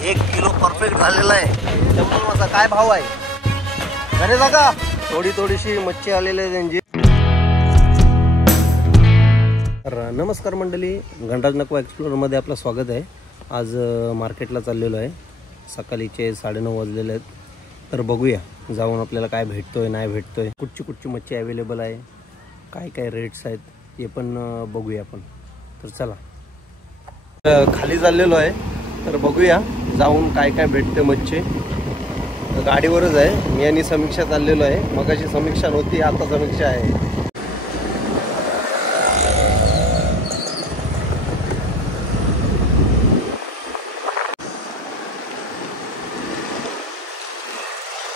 1 kilo perfect झालेला आहे। जंगल मासा काय भाव आहे घरे जागा? थोडीशी मच्छी आलेली आहे त्यांची। नमस्कार मंडळी, गणराज नकवा एक्सप्लोर मध्ये आपलं स्वागत आहे। आज मार्केटला चाललेलो आहे। सकाळीचे 9:30 वाजलेले आहेत। तर बघूया जाऊन आपल्याला काय भेटतोय नाही भेटतोय, कुठची मच्छी अवेलेबल आहे, काय रेट्स आहेत हे पण बघूया आपण। तर चला खाली चाललेलो आहे, तर बघूया जाऊन काय भेटते मच्छी। गाडीवरच आहे मी आणि समीक्षा चाललेलो आहे। मगाशी समीक्षा नव्हती, आता समीक्षा आहे।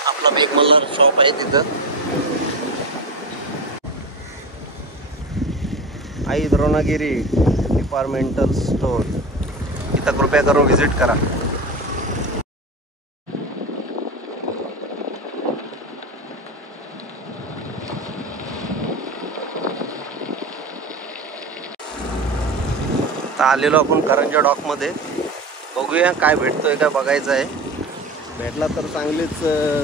आपला मेघ मल्हार शॉप आहे तिथं, आई द्रोणागिरी डिपार्टमेंटल स्टोर, इथं कृपया करून विजिट करा। आता आलेलो आपण करंजा डॉक मध्ये, बघूया काय भेटतोय काय बघायचं आहे। भेटला तर चांगलीच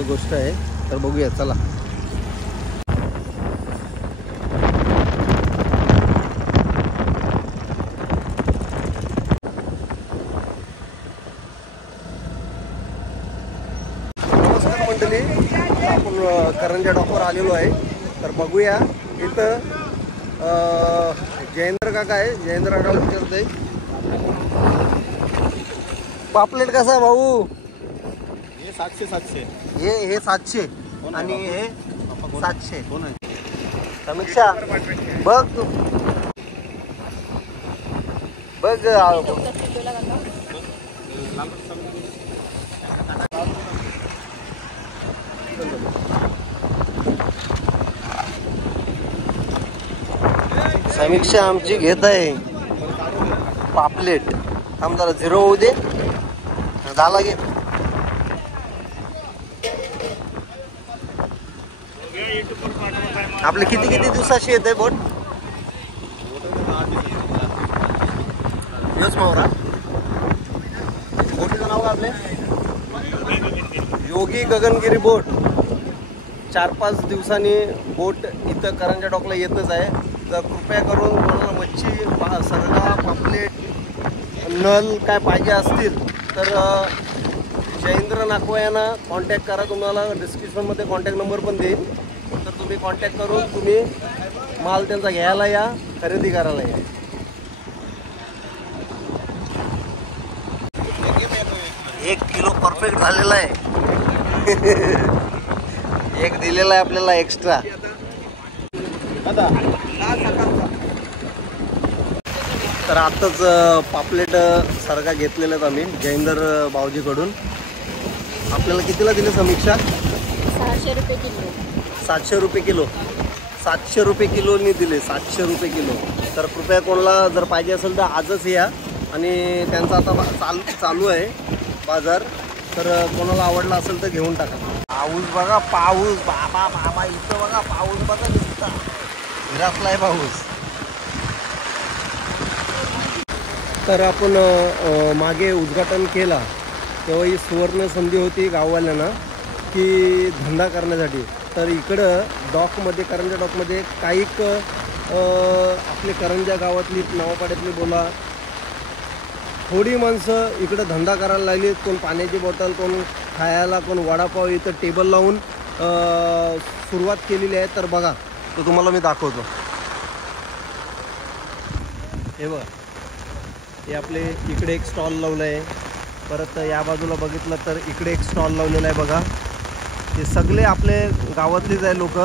गोष्ट आहे, तर बघूया चला। नमस्कार मंडळी, आपण करंजा डॉकवर आलेलो आहे। तर बघूया इथं जयेंद्र काका आहे, जयेंद्र आढळ विचारते पापलेट कसा आहे भाऊ? हे 700 हे 700 आणि हे 700। समीक्षा बघ तू बघ समीक्षा आमची घेत आहे पापलेट। थांब जरा 0 होऊ दे, झाला घे। आपले किती दिवसाची येते बोट? योच मावरा बोटीचं नाव का आपले? योगी गगनगिरी बोट। 4-5 दिवसांनी बोट इथं करंजा डॉकला येतच आहे। तर कृपया करून कोणाला मच्छी, सरगा, पापलेट, नल काय पाहिजे असतील तर जयेंद्र नाकवा यांना कॉन्टॅक्ट करा। तुम्हाला डिस्क्रिप्शनमध्ये कॉन्टॅक्ट नंबर पण देईल, तर तुम्ही कॉन्टॅक्ट करून तुम्ही माल त्यांचा घ्यायला या, खरेदी करायला या। एक किलो परफेक्ट झालेला आहे। एक दिलेला आहे आपल्याला एक्स्ट्रा। तर आताच पापलेट सरगा घेतलेले आहेत आम्ही जयेंद्र भाऊजीकडून। आपल्याला कितीला दिले समीक्षा? 600 रुपये किलो। 700 रुपये किलो, 700 रुपये किलोनी दिले, 700 रुपये किलो। तर कृपया कोणाला जर पाहिजे असेल तर आजच या, आणि त्यांचा आता चालू आहे बाजार। तर कोणाला आवडला असेल तर घेऊन टाका। पाऊस बघा, पाऊस बाबा इथं बघा, पाऊस बघा नुसता घरातलाय पाऊस। तर आपण मागे उद्घाटन केला तेव्हा ही सुवर्ण संधी होती गाववाल्यांना की धंदा करण्यासाठी। तर इकडं डॉकमध्ये, करंजा डॉकमध्ये काही आपले करंजा गावातली, नवापाड्यातली बोला, थोडी माणसं इकडं धंदा करायला लागली। कोण पाण्याची बॉटल, कोण खायला, कोण वडापाव, इथं टेबल लावून सुरुवात केलेली आहे। तर बघा, तो तुम्हाला मी दाखवतो। हे बघ, हे आपले इकडे एक स्टॉल लावलं आहे, परत या बाजूला बघितलं तर इकडे एक स्टॉल लावलेला आहे बघा। हे सगळे आपले गावातलेच आहे लोक।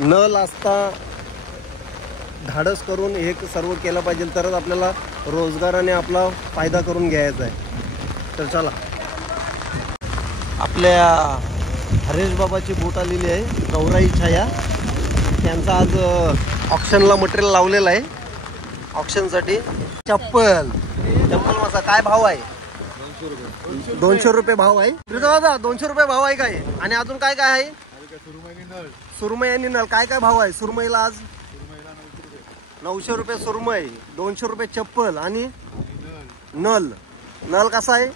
नल असता धाडस करून हे सर्व केलं पाहिजे, तरच आपल्याला रोजगाराने आपला फायदा करून घ्यायचा आहे। तर चला, आपल्या हरेश बाबाची बोट आलेली आहे, गौराई छाया। त्यांचा आज ऑक्शनला मटेरियल लावलेलं आहे, ऑक्शनसाठी। चप्पल मासा काय भाव आहे? 200 रुपये भाव आहे दादा, 200 रुपये भाव आहे काय? आणि अजून काय आहे? सुरमई आणि नल काय भाव आहे? सुरमईला आज 900 रुपये सुरमई, 200 रुपये चप्पल आणि नल। नल कसा आहे?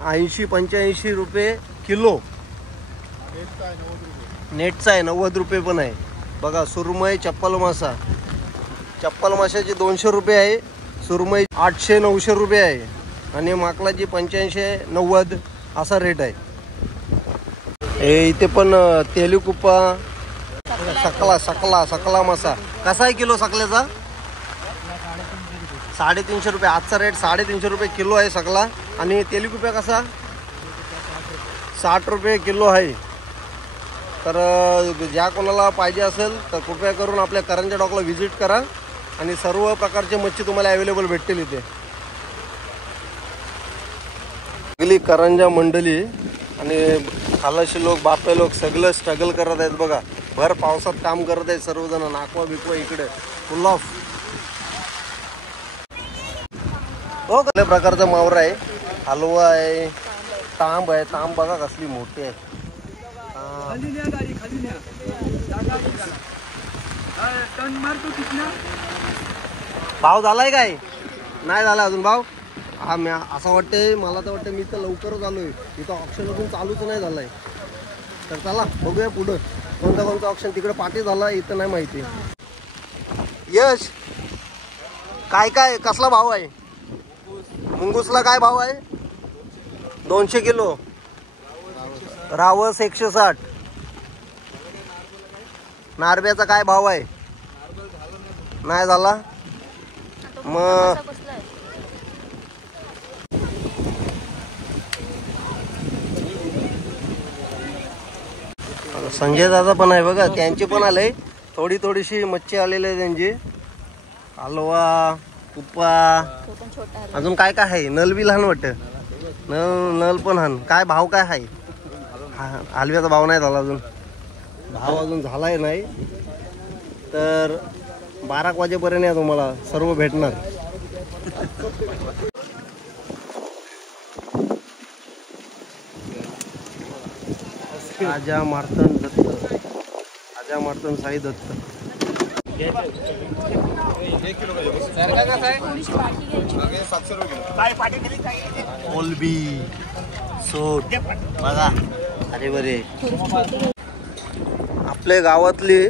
80-85 रुपये किलो. नेटचा आहे 90 रुपये पण आहे बघा. सुरमई चप्पल मासा, चप्पल माशाची 200 रुपये आहे. सुरमई 800-900 रुपये आहे आणि माकलाची 85-90 असा रेट आहे. हे इथे पण तेलुकुप्पा, सकला मासा कसा आहे किलो सकल्याचा? 350 रुपये. आजचा रेट 350 रुपये किलो आहे सकला. आणि तेलुकुप्पा कसा? 60 रुपये किलो आहे. तर ज्या कोणाला पाहिजे असेल तर कृपया करून आपल्या करंजा डॉकला व्हिजिट करा आणि सर्व प्रकारचे मच्छी तुम्हाला अवेलेबल भेटतील इथे. सगळी करंजा मंडळी आणि खालाशी लोक, बापे लोक सगळं स्ट्रगल करत आहेत बघा. भर पावसात काम करत आहेत सर्वजण. नाकवा बिकवा इकडे फुल ऑफ. हो कुठल्या प्रकारचा मावरा आहे, हलवा आहे, तांब आहे. तांब बघा कसली मोठी आहे. भाव झालाय काय? नाही झाला अजून भाव. हा मी असं वाटते, मला तर वाटतं मी तर लवकरच आलोय. इथं ऑप्शन अजून चालूच नाही झालाय. तर चला बघूया पुढं कोणता ऑप्शन. तिकडे पाठी झाला, इथं नाही माहिती. यश काय काय कसला भाव आहे? मुंगूसला काय भाव आहे? 200 किलो. रावस 160. नारब्याचा काय भाव आहे? नाही झाला. मग संजय दादा पण आहे बघा. त्यांचे पण आले. थोडीशी मच्छी आलेली आहे त्यांची. हलवा, तुप्पा, अजून काय काय आहे? नल बी लहान वाटतं. नल पण हान. काय भाव काय आहे? हलव्याचा भाव नाही झाला अजून. भाव अजून झालाय नाही. तर 12 वाजेपर्यंत या तुम्हाला सर्व भेटणार. राजा मार्तन दत्त, राजा मार्तन साई दत्त. कोलबी, सोट बघा. अरे बरे. आपल्या गावातली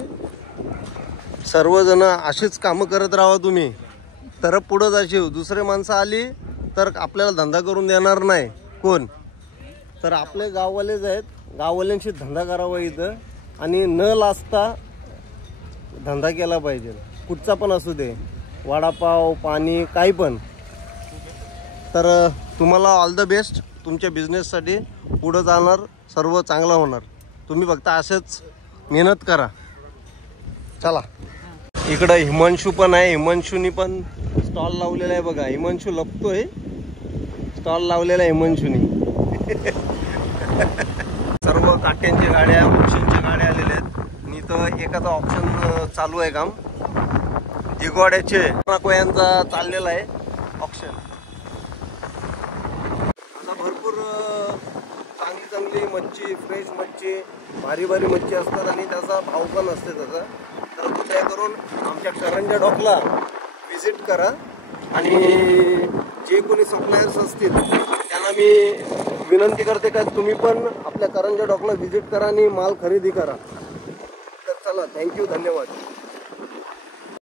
सर्वजण अशीच कामं करत राहा तुम्ही, तर पुढं जाशील. दुसरे माणसं आली तर आपल्याला धंदा करून देणार नाही कोण. तर आपले गाववालेच आहेत. गाववाल्यांशी धंदा करावा इथं आणि न लाजता धंदा केला पाहिजे. कुठचा पण असू दे, वडापाव, पाणी, काही पण. तर तुम्हाला ऑल द बेस्ट. तुमच्या बिझनेससाठी पुढं जाणार, सर्व चांगलं होणार. तुम्ही फक्त असंच मेहनत करा. चला इकडं हिमांशू पण आहे. हिमांशूनी पण स्टॉल लावलेला आहे बघा. हिमांशू लपतोय. स्टॉल लावलेला आहे हिमांशूनी. सर्व काट्यांच्या गाड्या, ऑप्शनच्या गाड्या आलेल्या आहेत. आणि इथं एखादा ऑप्शन चालू आहे काम. दिगवाड्याचे कोयांचा चाललेला आहे ऑप्शन. आता भरपूर चांगली मच्छी, फ्रेश मच्छी, भारी मच्छी असतात आणि त्याचा भाव पण असते त्याचा. तर कृपया करून आमच्या करंजा डॉकला व्हिजिट करा आणि जे कोणी सप्लायर्स असतील त्यांना मी विनंती करते का तुम्ही पण आपल्या करंजा डॉकला व्हिजिट करा आणि माल खरेदी करा. तर चला, थँक्यू, धन्यवाद.